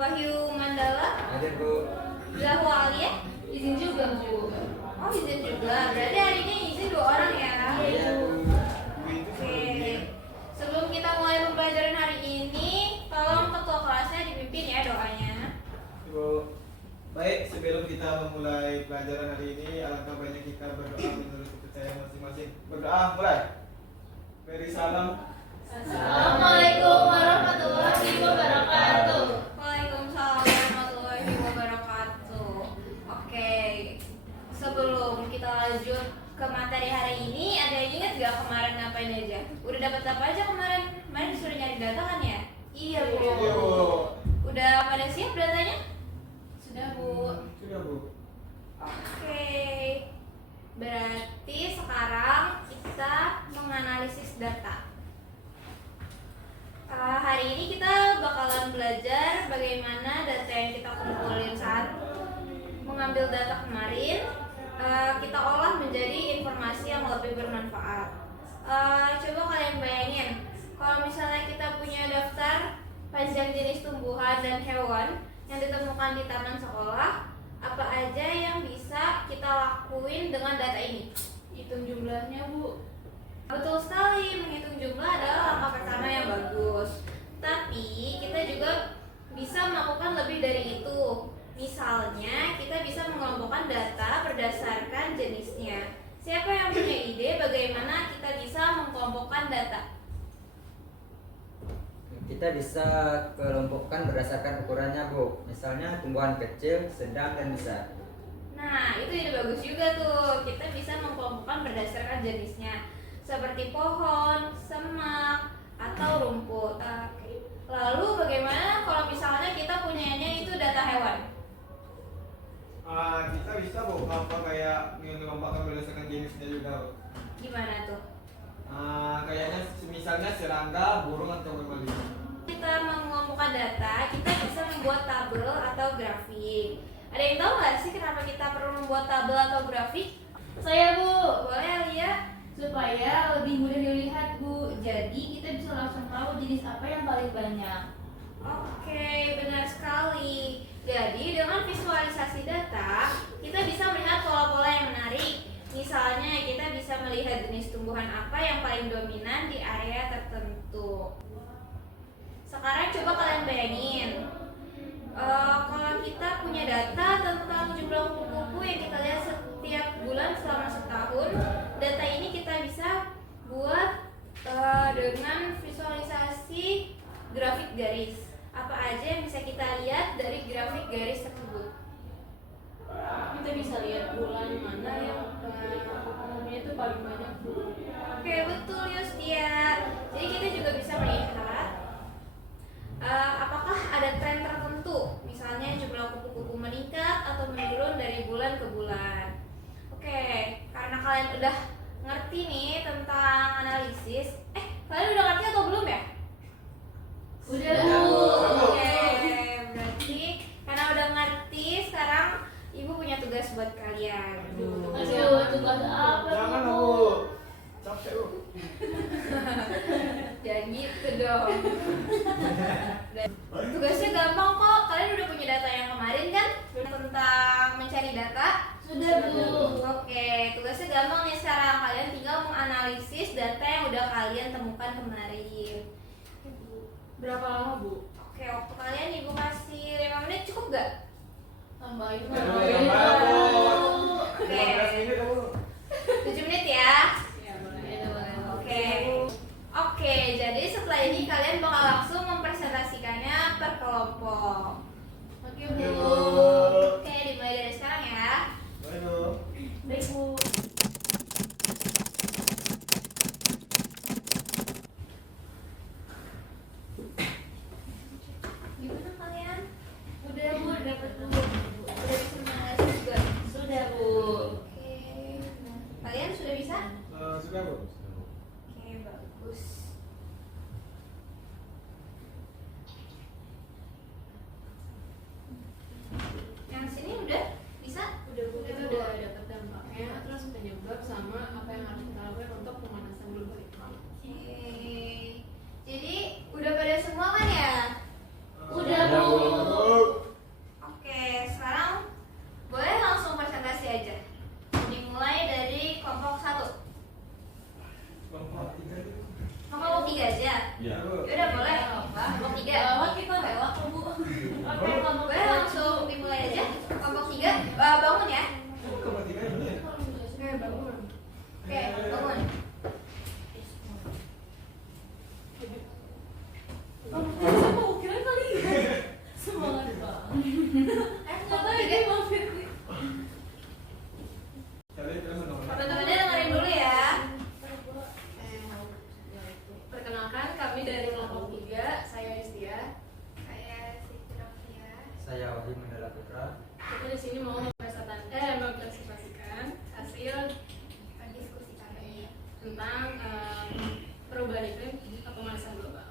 Wahyu Mandala. Ada Bu. Zahwa Alia. Izin juga Bu. Oh izin juga. Berarti hari ini izin 2 orang ya. Iya Bu. Oke. Sebelum kita mulai pembelajaran hari ini, tolong ketua kelasnya dipimpin ya doanya. Bu. Baik, sebelum kita memulai pelajaran hari ini, alangkah baiknya kita berdoa menurut kepercayaan masing-masing. Berdoa, mulai. Beri salam. Assalamualaikum warahmatullahi wabarakatuh. Waalaikumsalam warahmatullahi wabarakatuh. Oke. Sebelum kita lanjut ke materi hari ini, ada yang ingat gak kemarin ngapain aja? Udah dapat apa aja kemarin? Kemarin disuruh nyari data kan ya? Iya Bu. Iya Bu. Udah pada siap datanya? Sudah Bu. Sudah Bu. Oke. Berarti sekarang kita menganalisis data. Hari ini kita bakalan belajar bagaimana data yang kita kumpulin saat mengambil data kemarin kita olah menjadi informasi yang lebih bermanfaat. Coba kalian bayangin, kalau misalnya kita punya daftar panjang jenis tumbuhan dan hewan yang ditemukan di taman sekolah, apa aja yang bisa kita lakuin dengan data ini? Hitung jumlahnya Bu. Betul sekali, menghitung jumlah adalah langkah pertama yang bagus. Tapi kita juga bisa melakukan lebih dari itu. Misalnya, kita bisa mengelompokkan data berdasarkan jenisnya. Siapa yang punya ide bagaimana kita bisa mengelompokkan data? Kita bisa kelompokkan berdasarkan ukurannya Bu. Misalnya tumbuhan kecil, sedang, dan besar. Nah, itu ide bagus juga tuh. Kita bisa mengelompokkan berdasarkan jenisnya, seperti pohon, semak, atau rumput. Lalu bagaimana kalau misalnya kita punyanya itu data hewan? Kita bisa Bu, kayak mengelompokkan berdasarkan jenisnya juga Bu. Gimana tuh? Kayaknya misalnya serangga, burung atau memali. Kita mengelompokkan data, kita bisa membuat tabel atau grafik. Ada yang tahu nggak sih kenapa kita perlu membuat tabel atau grafik? Saya Bu. Boleh Alia? Supaya lebih mudah dilihat Bu. Jadi kita bisa langsung tahu jenis apa yang paling banyak. Oke, benar sekali. Jadi dengan visualisasi data, kita bisa melihat pola-pola yang menarik. Misalnya kita bisa melihat jenis tumbuhan apa yang paling dominan di area tertentu. Sekarang coba kalian bayangin, kalau kita punya data tentang jumlah kupu-kupu yang kita lihat setiap bulan selama setahun, data ini kita bisa buat dengan visualisasi grafik garis. Apa aja yang bisa kita lihat dari grafik garis tersebut? Kita bisa lihat bulan mana yang kupu-kupunya itu paling banyak Bu. Oke, betul Yustia. Jadi kita juga bisa melihat apakah ada tren tertentu, misalnya jumlah kupu-kupu meningkat atau menurun dari bulan ke bulan. Oke, karena kalian udah ngerti nih tentang analisis, kalian udah ngerti atau belum ya? Udah Udah, Bu. Bu. Oke, berarti karena udah ngerti, sekarang Ibu punya tugas buat kalian. Aduh, tugas apa Jangan tuh Bu. Capek Bu. Jangan gitu dong. Tugasnya gampang kok. Kalian udah punya data yang kemarin kan? Tentang mencari data. Sudah Bu. Oke, tugasnya gampang nih sekarang. Kalian tinggal menganalisis data yang udah kalian temukan kemarin. Berapa lama Bu? Oke, waktu kalian Ibu kasih 5 menit cukup gak? Tambahin Aduh, Bu. tambah, Bu. Oke. 15 menit Bu. 7 menit ya. Ya boleh. Oke. Oke, jadi setelah ini kalian bakal langsung mempresentasikannya per kelompok. Oke Oke, Bu. Bu. Oke, dimulai dari sekarang ya. Baik Bu. Baik Bu. Gimana kalian? Udah Bu, dapat Bu. Udah bisa menganalisis juga? Sudah Bu. Oke. Nah, kalian sudah bisa? Sudah Bu. Oke, bagus. Wahyu Mandala Putra. Kita di sini mau mempresentasikan hasil diskusi kami. tentang perubahan iklim atau pemanasan global.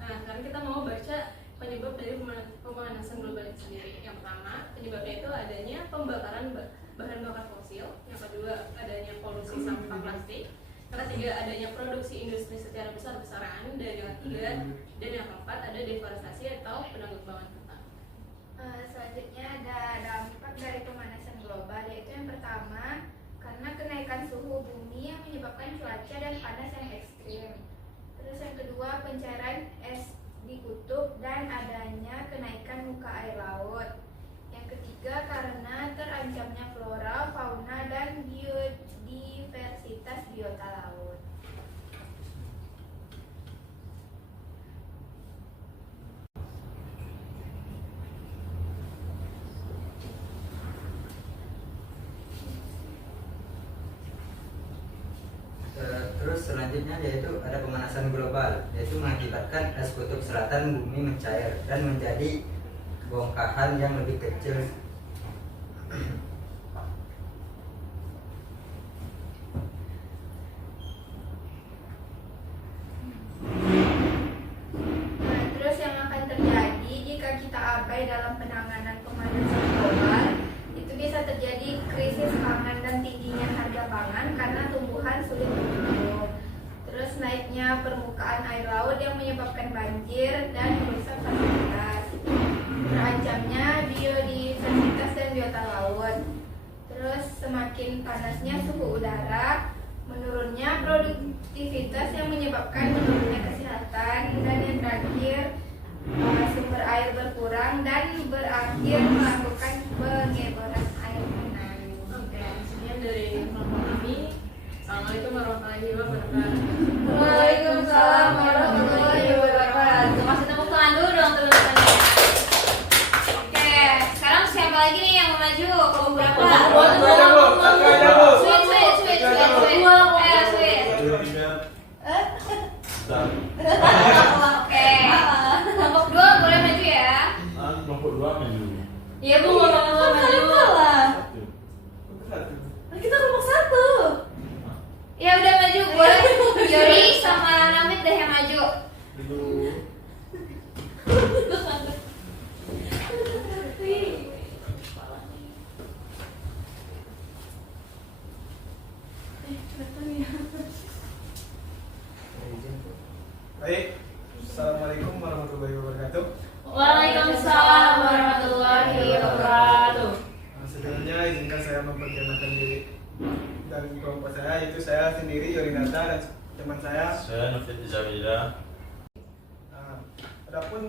Nah, sekarang kita mau baca penyebab dari pemanasan global itu sendiri. Yang pertama, penyebabnya itu adanya pembakaran bahan bakar fosil. Yang kedua, adanya polusi sampah plastik. Yang ketiga, adanya produksi industri secara besar-besaran. Dan yang ketiga, dan yang keempat, ada deforestasi atau penanggulangan hutan. Selanjutnya ada dampak dari pemanasan global, yaitu yang pertama karena kenaikan suhu bumi yang menyebabkan cuaca dan panas yang ekstrim. Terus yang kedua pencairan es di kutub dan adanya kenaikan muka air laut. Yang ketiga karena terancamnya flora, fauna dan biodiversitas biota laut. Terus selanjutnya yaitu ada pemanasan global, yaitu mengakibatkan es kutub selatan bumi mencair dan menjadi bongkahan yang lebih kecil. Terus yang akan terjadi jika kita abai dalam penanganan pemanasan global, itu bisa terjadi krisis pangan dan tingginya harga pangan karena tumbuhan sulit bertumbuh. Terus naiknya permukaan air laut yang menyebabkan banjir dan merusak fasilitas. Terancamnya biodiversitas dan biota laut. Terus semakin panasnya suhu udara, menurunnya produktivitas yang menyebabkan menurunnya kesehatan, dan yang terakhir sumber air berkurang dan berakhir melakukan pengeboran air tanah. Oke, sekian dari kelompok kami. Assalamualaikum warahmatullahi wabarakatuh. Waalaikumsalam warahmatullahi wabarakatuh. Masih tepuk tangan dulu dong teman-teman. Oke, sekarang siapa lagi nih yang mau maju? Kelompok berapa? Sweet. Oke. Kelompok 2 boleh maju ya? Kelompok 2 maju. Iya Bu, mau maju. Kita kelompok 1. Ya udah maju, boleh. Yori sama Namit deh yang maju. Baik, assalamualaikum warahmatullahi wabarakatuh. Waalaikumsalam warahmatullahi wabarakatuh. Sebelumnya izinkan saya memperkenalkan diri dan kelompok saya, yaitu saya sendiri Yorinata dan teman saya. Saya Nufit Izamila. Adapun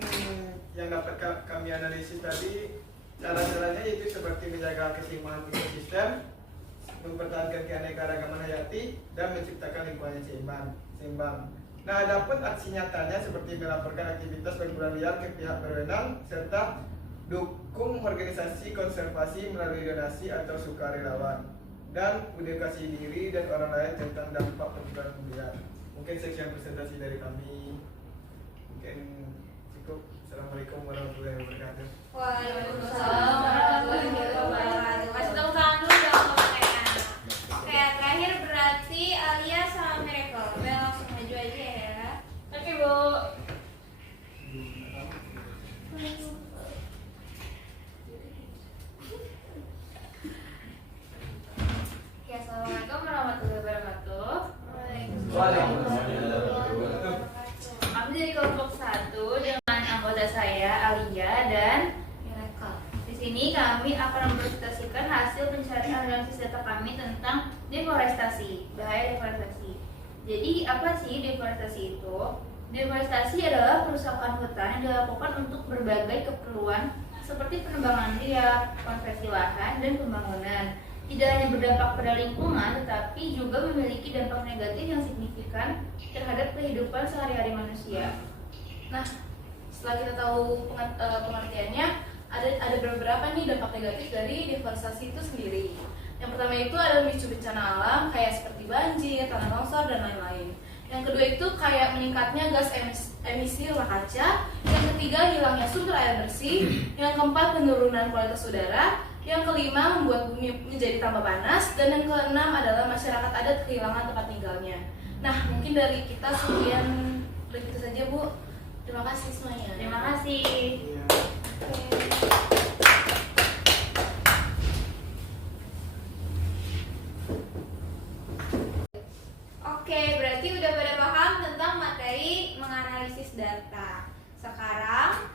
yang dapat kami analisis tadi, cara-caranya yaitu seperti menjaga keseimbangan ekosistem, mempertahankan keanekaragaman hayati, dan menciptakan lingkungan yang seimbang. Nah, adapun aksi nyatanya seperti melaporkan aktivitas berkurang liar ke pihak berwenang serta dukung organisasi konservasi melalui donasi atau sukarelawan, dan edukasi diri dan orang lain tentang dampak pertukaran liar. Mungkin sekian presentasi dari kami. Mungkin cukup. Assalamualaikum warahmatullahi wabarakatuh. Waalaikumsalam warahmatullahi wabarakatuh. Masih tepuk tangan dulu dong semuanya. Oke, terakhir berarti Alia sama Miracle. Udah langsung maju aja ya. Oke Bu. Ya, assalamualaikum warahmatullahi wabarakatuh. Kami dari kelompok 1 dengan anggota saya Alia dan Miracle. Di sini kami akan mempresentasikan hasil pencarian analisis data kami tentang deforestasi, bahaya deforestasi. Jadi apa sih deforestasi itu? Deforestasi adalah kerusakan hutan yang dilakukan untuk berbagai keperluan seperti penebangan liar, konversi lahan, dan pembangunan. Tidak hanya berdampak pada lingkungan, tetapi juga memiliki dampak negatif yang signifikan terhadap kehidupan sehari-hari manusia. Nah, setelah kita tahu pengertiannya, ada beberapa nih dampak negatif dari deforestasi itu sendiri. Yang pertama itu adalah memicu bencana alam kayak seperti banjir, tanah longsor, dan lain-lain. Yang kedua itu kayak meningkatnya gas emisi rumah kaca. Yang ketiga hilangnya sumber air bersih. Yang keempat penurunan kualitas udara. Yang kelima membuat bumi menjadi tambah panas. Dan yang keenam adalah masyarakat adat kehilangan tempat tinggalnya. Nah, mungkin dari kita sekian begitu saja, Bu. Terima kasih semuanya. Terima kasih. Iya. Oke, berarti udah pada paham tentang materi menganalisis data. Sekarang,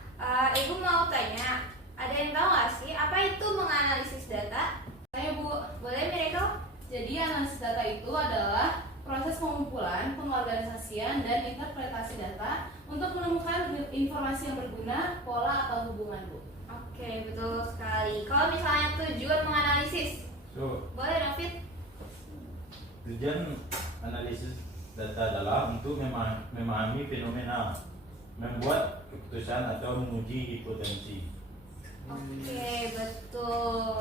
Ibu mau tanya, ada yang tahu nggak sih apa itu menganalisis data? Saya, Bu. Boleh, Miracle? Jadi analisis data itu adalah proses pengumpulan, pengorganisasian, dan interpretasi data untuk menemukan informasi yang berguna, pola atau hubungan, Bu. Oke, betul sekali. Kalau misalnya tujuan menganalisis, So, boleh dong, Fit? tujuan analisis data adalah untuk memahami fenomena, membuat keputusan atau menguji hipotesis. Oke, betul.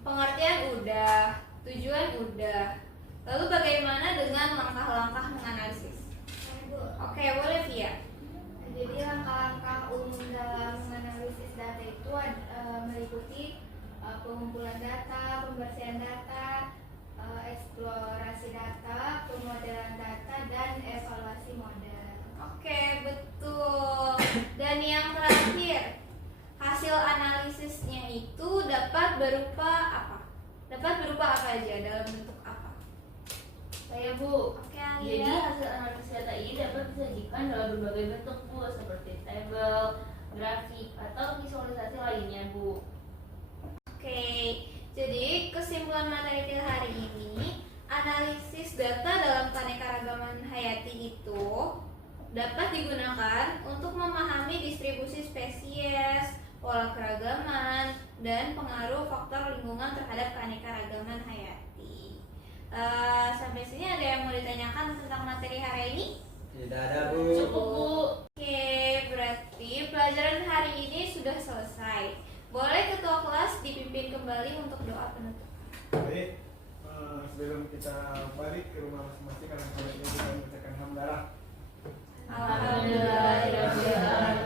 Pengertian udah, tujuan udah. Lalu bagaimana dengan langkah-langkah menganalisis? Oke, boleh Via. Jadi langkah-langkah umum dalam menganalisis data itu meliputi pengumpulan data, pembersihan data, eksplorasi data, pemodelan data, dan evaluasi model. Oke, betul. Dan yang terakhir, hasil analisisnya itu dapat berupa apa? Dapat berupa apa aja? Dalam bentuk apa? Saya, Bu. Oke, Jadi Alia. hasil analisis data ini dapat disajikan dalam berbagai bentuk, Bu, seperti tabel, grafik, atau visualisasi lainnya, Bu. Oke, jadi kesimpulan materi kita hari ini, analisis data dalam keanekaragaman hayati itu dapat digunakan untuk memahami distribusi spesies, pola keragaman, dan pengaruh faktor lingkungan terhadap keanekaragaman hayati. Sampai sini ada yang mau ditanyakan tentang materi hari ini? Tidak ada, Bu. Cukup, Bu. Oke, berarti pelajaran hari ini sudah selesai. Boleh ketua kelas dipimpin kembali untuk doa penutup. Baik, sebelum kita balik ke rumah masing-masing, karena kalau ini kita membacakan hamdalah. Alhamdulillah.